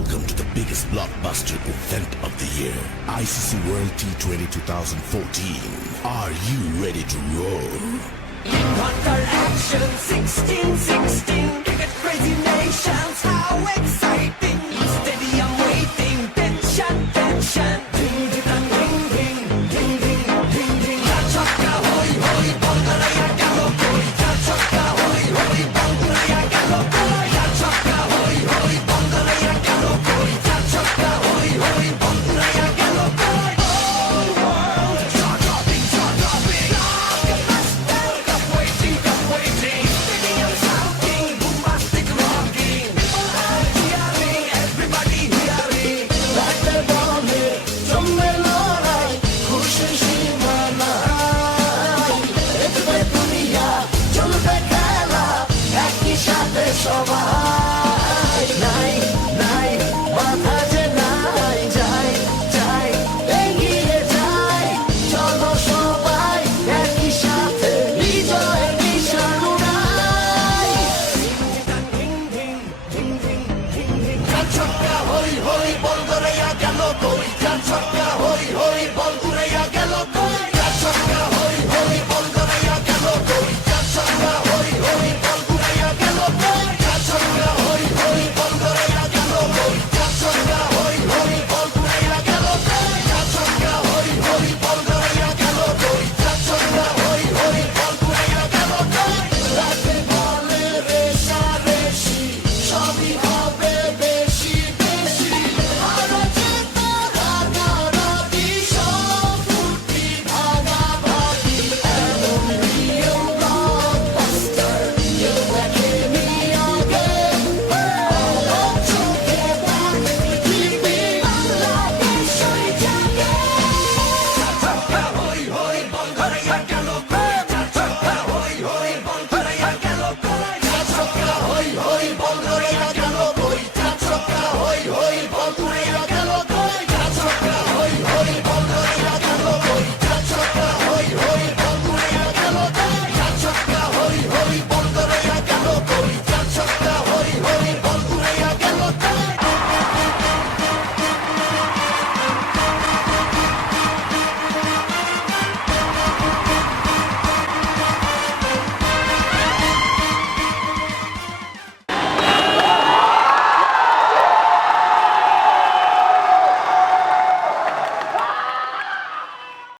Welcome to the biggest blockbuster event of the year, ICC World T20 2014. Are you ready to roll? Hunter action 16-16 cricket crazy nations, how exciting! Stadium waiting, tension, tension. Ding ding ding ding ding ding ding ding. Ya chakka hoy hoy, Bangalaya galo koi. Ya chakka hoy hoy, Bangalaya galo koi. Ya chakka hoy hoy, Bangalaya galo koi. Ya chakka hoy hoy, Bangalaya galo koi. All world jaw-dropping, jaw-dropping. Cup waiting, cup waiting. Stadium shouting, bombastic rocking. People are cheering, everybody hearing. Like the ball hit, জমবে লড়াই, খুশি সীমানায়। দেখবে দুনিয়া, চলবে খেলা, একই সাথে সবাই। নাই, নাই, মাথা যে নাই, যাই, যাই, এগিয়ে যাই। চলো সবাই, একই সাথে, বিজয়ের নিশান উড়াই। ধিং ধিং ধিং ধিং ধিং ধিং ধিং। ছক্কা হই হই